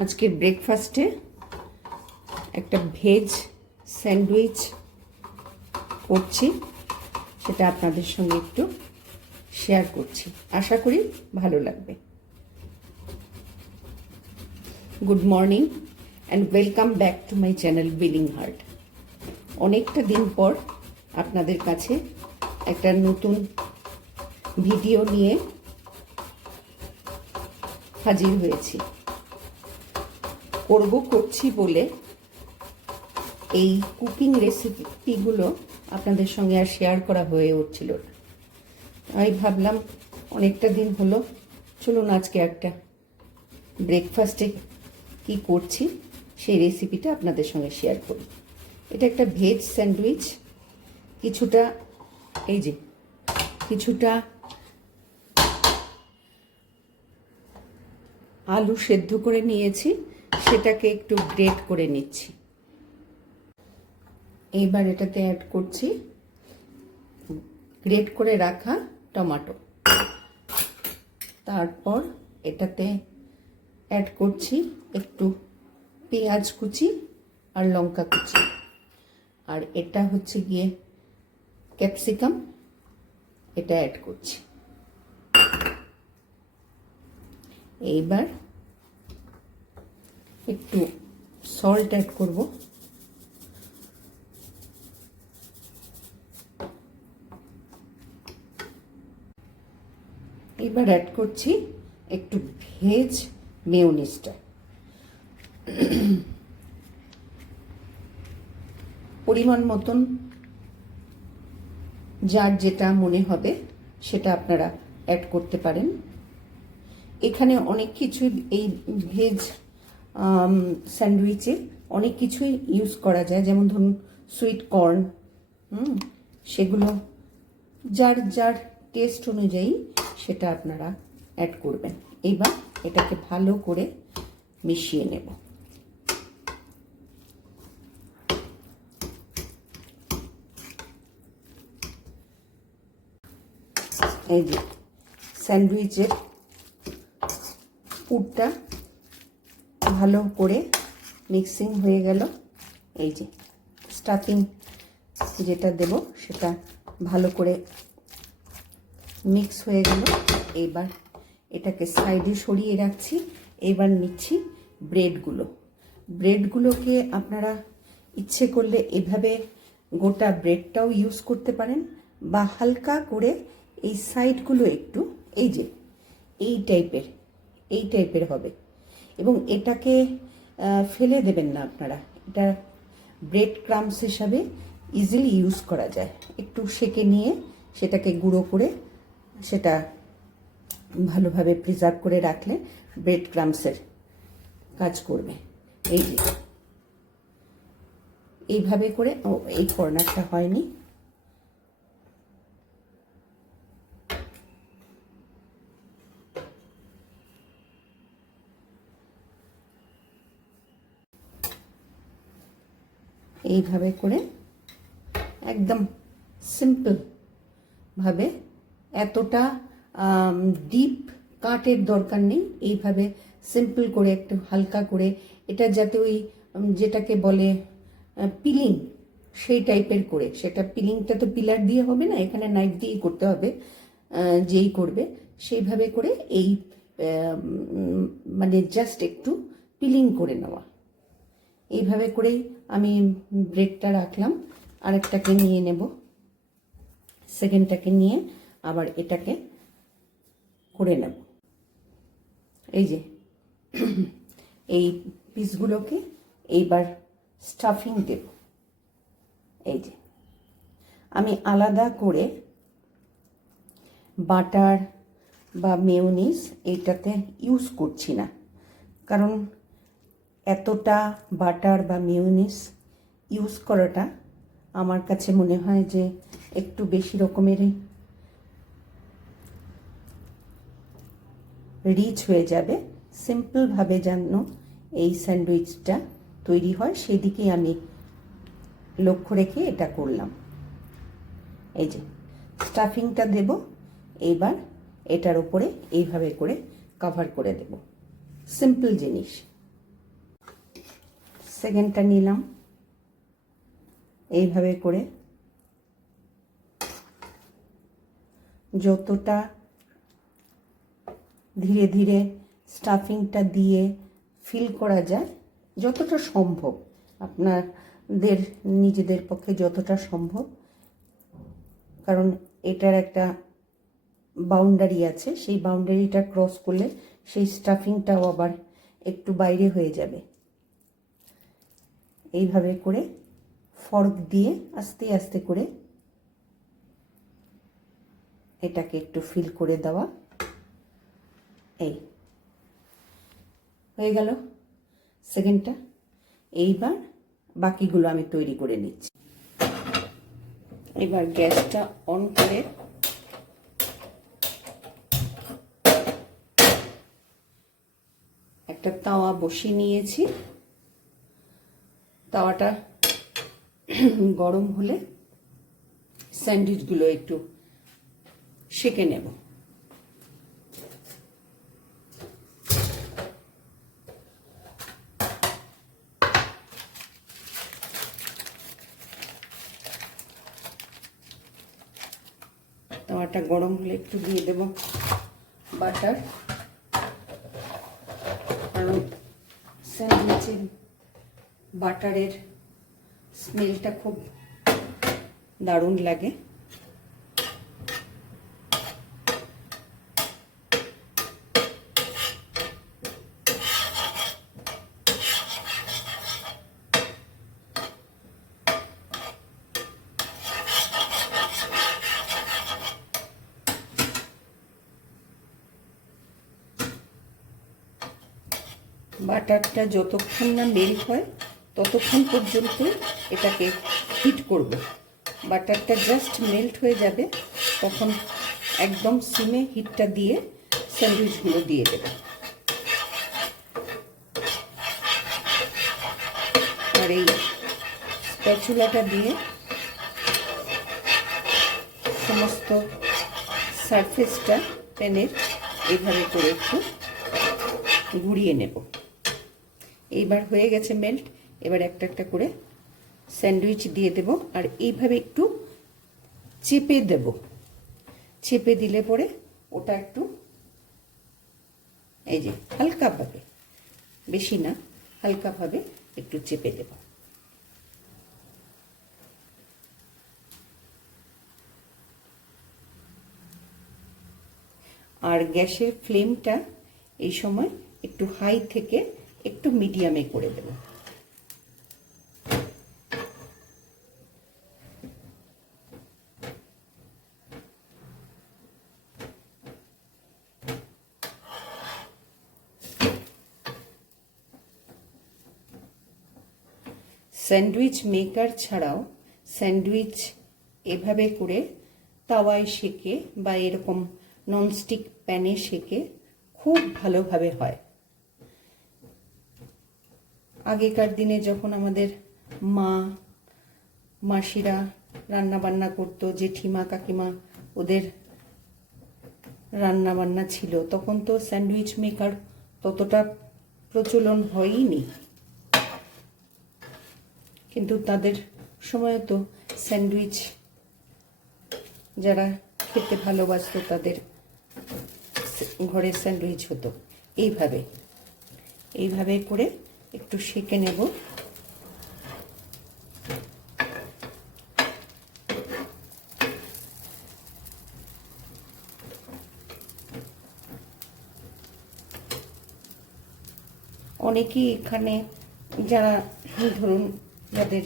আজকে ব্রেকফাস্টে একটা ভেজ স্যান্ডউইচ করছি, সেটা আপনাদের সঙ্গে একটু শেয়ার করছি। আশা করি ভালো লাগবে। Good morning and welcome back to my channel willing heart. অনেকটা দিন পর আপনাদের কাছে একটা নতুন ভিডিও নিয়ে হাজির হয়েছি। করছি বলে এই কুকিং রেসিপিগুলো আপনাদের সঙ্গে আর শেয়ার করা হয়ে উঠছিল না। আমি ভাবলাম অনেকটা দিন হলো, চলুন আজকে একটা ব্রেকফাস্টে কি করছি সেই রেসিপিটা আপনাদের সঙ্গে শেয়ার করি। এটা একটা ভেজ স্যান্ডউইচ। কিছুটা আলু সেদ্ধ করে নিয়েছি, সেটাকে একটু গ্রেট করে নিচ্ছি। এইবার এটাতে অ্যাড করছি গ্রেট করে রাখা টমেটো। তারপর এটাতে অ্যাড করছি একটু পেঁয়াজ কুচি আর লঙ্কা কুচি, আর এটা হচ্ছে গিয়ে ক্যাপসিকাম, এটা অ্যাড করছি। এইবার একটু সল্ট অ্যাড করব। এবার অ্যাড করছি একটু ভেজ মেয়োনিজটা। পরিমাণ মতন যার যেটা মনে হবে সেটা আপনারা অ্যাড করতে পারেন। এখানে অনেক কিছু, এই ভেজ স্যান্ডউইচে অনেক কিছুই ইউজ করা যায়, যেমন ধরুন সুইট কর্ন, সেগুলো যার যার টেস্ট অনুযায়ী সেটা আপনারা অ্যাড করবেন। এইবার এটাকে ভালো করে মিশিয়ে নেব। এই যে স্যান্ডউইচের পুরটা ভালো করে মিক্সিং হয়ে গেল। এই যে স্টাফিং যেটা দেব সেটা ভালো করে মিক্স হয়ে গেল। এইবার এটাকে সাইডে সরিয়ে রাখছি। এবার নিচ্ছি ব্রেডগুলোকে আপনারা ইচ্ছে করলে এভাবে গোটা ব্রেডটাও ইউজ করতে পারেন, বা হালকা করে এই সাইডগুলো একটু এই টাইপের হবে, এবং এটাকে ফেলে দেবেন না আপনারা। এটা ব্রেড ক্রাম্বস হিসাবে ইজিলি ইউজ করা যায়। একটু সেঁকে নিয়ে সেটাকে গুঁড়ো করে সেটা ভালোভাবে প্রিজার্ভ করে রাখলে ব্রেড ক্রাম্বসের কাজ করবে। এই যে এইভাবে করে, এই কর্নারটা হয়নি, এইভাবে করে একদম সিম্পল ভাবে, এতটা ডিপ কাটের দরকার নেই। এইভাবে সিম্পল করে একটু হালকা করে, এটা যাতে ওই যেটাকে বলে পিলিং সেই টাইপের করে, সেটা পিলিংটা তো পিলার দিয়ে হবে না, এখানে নাইফ দিয়েই করতে হবে। যেই করবে সেইভাবে করে এই মানে জাস্ট একটু পিলিং করে নেওয়া। এইভাবে করেই আমি ব্রেডটা রাখলাম। আরেকটাকে নিয়ে নেব, সেকেন্ডটাকে নিয়ে আবার এটাকে করে নেব। এই যে এই পিসগুলোকে এইবার স্টাফিং দেব। এই যে আমি আলাদা করে বাটার বা মেয়োনিজ এইটাতে ইউজ করছি না, কারণ এতটা বাটার বা মেয়োনিজ ইউজ করাটা আমার কাছে মনে হয় যে একটু বেশি রকমেরই রিচ হয়ে যাবে। সিম্পলভাবে যেন এই স্যান্ডউইচটা তৈরি হয় সেদিকেই আমি লক্ষ্য রেখে এটা করলাম। এই যে স্টাফিংটা দেব, এইবার এটার উপরে এইভাবে করে কভার করে দেব। সিম্পল জিনিস। সেকেন্ডটা নিলাম, এইভাবে করে যতটা ধীরে ধীরে স্টাফিংটা দিয়ে ফিল করা যায়, যতটা সম্ভব আপনাদের নিজেদের পক্ষে যতটা সম্ভব, কারণ এটার একটা বাউন্ডারি আছে, সেই বাউন্ডারিটা ক্রস করলে সেই স্টাফিংটাও আবার একটু বাইরে হয়ে যাবে। এইভাবে করে ফর্ক দিয়ে আস্তে আস্তে করে এটাকে একটু ফিল করে দেওয়া। এই হয়ে গেল সেকেন্ডটা। এইবার বাকিগুলো আমি তৈরি করে নিচ্ছি। এবার গ্যাসটা অন করে একটা তাওয়া বসিয়ে নিয়েছি। তাওয়াটা গরম হলে স্যান্ডউইচগুলো একটু সেঁকে নেব। তাওয়াটা গরম হলে একটু দিয়ে দেব বাটার, কারণ স্যান্ডউইচে বাটারের স্মেলটা খুব দারুণ লাগে। বাটারটা যতক্ষণ না মেল্ট হয় ততক্ষণ পর্যন্ত এটাকে হিট করব। বাটারটা জাস্ট মেল্ট হয়ে যাবে তখন একদম সিমে হিটটা দিয়ে স্যান্ডউইচগুলো দিয়ে দেবে। আর এই স্প্যাচুলাটা দিয়ে সমস্ত সারফেসটা প্যানের এইভাবে করে একটু ঘুরিয়ে নেব। এইবার হয়ে গেছে মেল্ট। এবার একটা একটা করে স্যান্ডউইচ দিয়ে দেব, আর এইভাবে একটু চেপে দেব। চেপে দিলে পরে ওটা একটু এই যে হালকাভাবে, বেশি না, হালকাভাবে একটু চেপে দেব। আর গ্যাসের ফ্লেমটা এই সময় একটু হাই থেকে একটু মিডিয়ামে করে দেব। স্যান্ডউইচ মেকার ছাড়াও স্যান্ডউইচ এভাবে করে তাওয়ায় সেকে বা এরকম ননস্টিক প্যানে সেকে খুব ভালোভাবে হয়। আগেকার দিনে যখন আমাদের মাসিরা রান্না বান্না করতো, জেঠিমা কাকিমা ওদের রান্না বান্না ছিল, তখন তো স্যান্ডউইচ মেকার ততটা প্রচলন হয়নি, কিন্তু তাদের সময় তো স্যান্ডউইচ যারা খেতে ভালোবাসতো তাদের ঘরে স্যান্ডউইচ হতো। এইভাবে করে একটু সেঁকে নেব। অনেকেই এখানে যারা ধরুন যাদের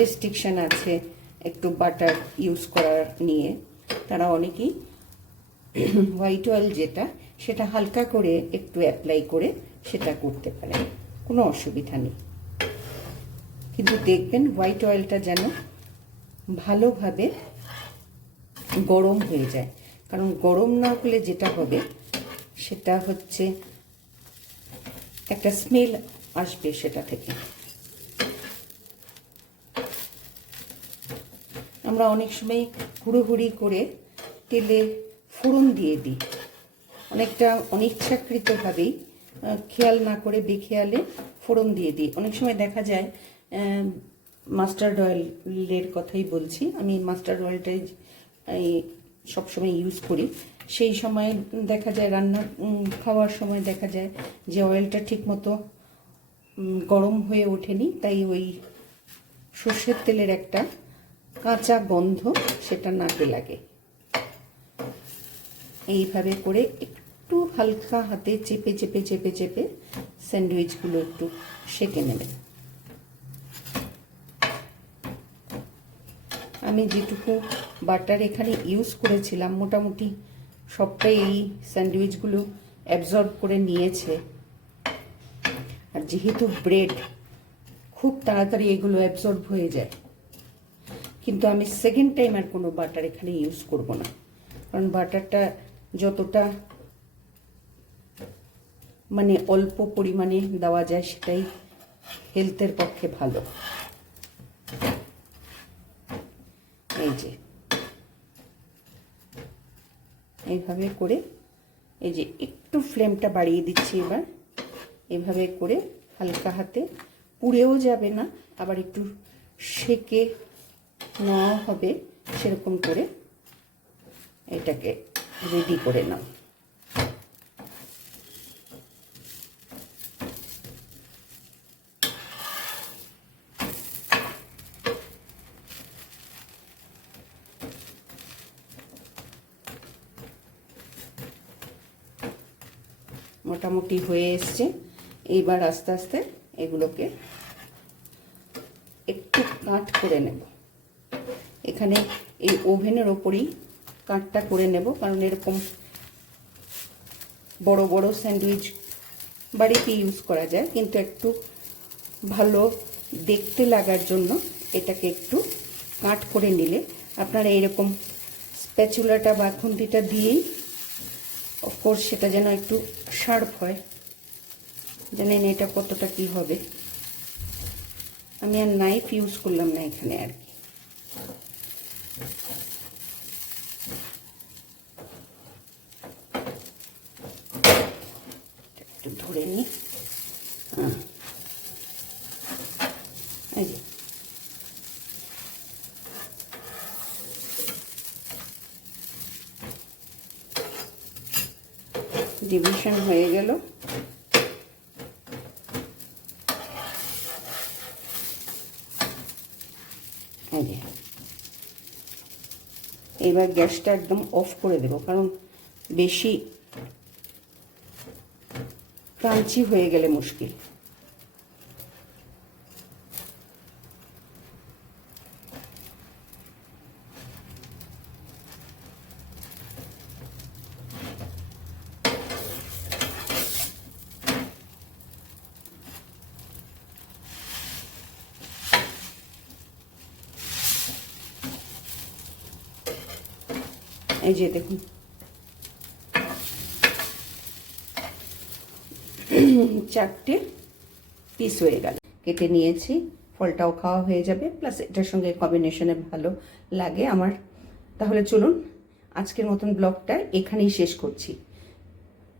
রেস্ট্রিকশন আছে একটু বাটার ইউজ করার নিয়ে, তারা অনেকেই হোয়াইট অয়েল যেটা সেটা হালকা করে একটু অ্যাপ্লাই করে সেটা করতে পারে, কোনো অসুবিধা নেই। কিন্তু দেখবেন হোয়াইট অয়েলটা যেন ভালোভাবে গরম হয়ে যায়, কারণ গরম না হলে যেটা হবে সেটা হচ্ছে একটা স্মেল আসবে সেটা থেকে। আমরা অনেক সময় হুড়োহুড়ি করে তেলে ফোড়ন দিয়ে দিই, অনেকটা অনিচ্ছাকৃতভাবেই খেয়াল না করে বেখেয়ালে ফোড়ন দিয়ে দিই। অনেক সময় দেখা যায়, মাস্টার্ড অয়েলের কথাই বলছি, আমি মাস্টার্ড অয়েলটাই সবসময় ইউজ করি। সেই সময় দেখা যায় রান্না খাওয়ার সময় দেখা যায় যে অয়েলটা ঠিকমতো গরম হয়ে ওঠেনি, তাই ওই সর্ষের তেলের একটা কাঁচা গন্ধ সেটা নাকে লাগে। এইভাবে করে একটু হালকা হাতে চেপে চেপে চেপে চেপে স্যান্ডউইচগুলো একটু সেঁকে নেবেন। আমি যেটুকু বাটার এখানে ইউজ করেছিলাম মোটামুটি সবটাই এই স্যান্ডউইচগুলো অ্যাবজর্ব করে নিয়েছে। আর যেহেতু ব্রেড খুব তাড়াতাড়ি এগুলো অ্যাবজর্ব হয়ে যায়, কিন্তু আমি সেকেন্ড টাইম আর কোনো বাটার এখানে ইউজ করব না, কারণ বাটারটা যতটা মানে অল্প পরিমাণে দেওয়া যায় সেটাই হেলথের পক্ষে ভালো। এই যে এইভাবে করে, এই যে একটু ফ্লেমটা বাড়িয়ে দিচ্ছি এবার, এভাবে করে হালকা হাতে, পুড়েও যাবে না আবার একটু সেকে নেওয়া হবে, সেরকম করে এটাকে রেডি করে নাও। মোটামুটি হয়ে এসছে। এইবার আস্তে আস্তে এগুলোকে একটু কাট করে নেব। এখানে এই ওভেনের ওপরেই কাটটা করে নেব, কারণ এরকম বড় বড় স্যান্ডউইচ বাড়িতে ইউজ করা যায়, কিন্তু একটু ভালো দেখতে লাগার জন্য এটাকে একটু কাট করে নিলে আপনারা এরকম স্প্যাচুলাটা বা খুন্তিটা দিয়েই, অফকোর্স সেটা যেন একটু শার্প হয়। জানেন এটা কতটা কি হবে। আমি আর নাইফ ইউজ করলাম না এখানে আর কি। একটু ধরে নিই। এই যে ডিভিশন হয়ে গেল। এবার গ্যাসটা একদম অফ করে দেব, কারণ বেশি ক্রাঞ্চি হয়ে গেলে মুশকিল। এই যে দেখুন চারটে পিস হয়ে গেল, কেটে নিয়েছি। ফলটাও খাওয়া হয়ে যাবে, প্লাস এটার সঙ্গে কম্বিনেশনে ভালো লাগে আমার। তাহলে চলুন আজকের মতন ব্লগটা এখানেই শেষ করছি।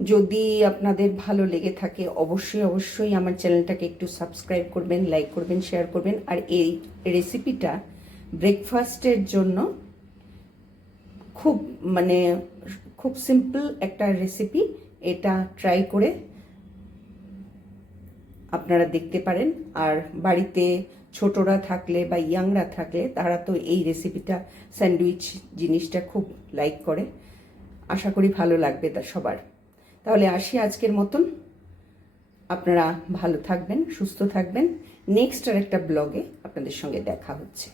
যদি আপনাদের ভালো লেগে থাকে অবশ্যই অবশ্যই আমার চ্যানেলটাকে একটু সাবস্ক্রাইব করবেন, লাইক করবেন, শেয়ার করবেন। আর এই রেসিপিটা ব্রেকফাস্টের জন্য খুব সিম্পল একটা রেসিপি। এটা ট্রাই করে আপনারা দেখতে পারেন। আর বাড়িতে ছোটরা থাকলে বা ইয়াংরা থাকলে তারা তো এই রেসিপিটা, স্যান্ডউইচ জিনিসটা খুব লাইক করে। আশা করি ভালো লাগবে তা সবার। তাহলে আসি আজকের মতন। আপনারা ভালো থাকবেন, সুস্থ থাকবেন। নেক্সট আর একটা ব্লগে আপনাদের সঙ্গে দেখা হচ্ছে।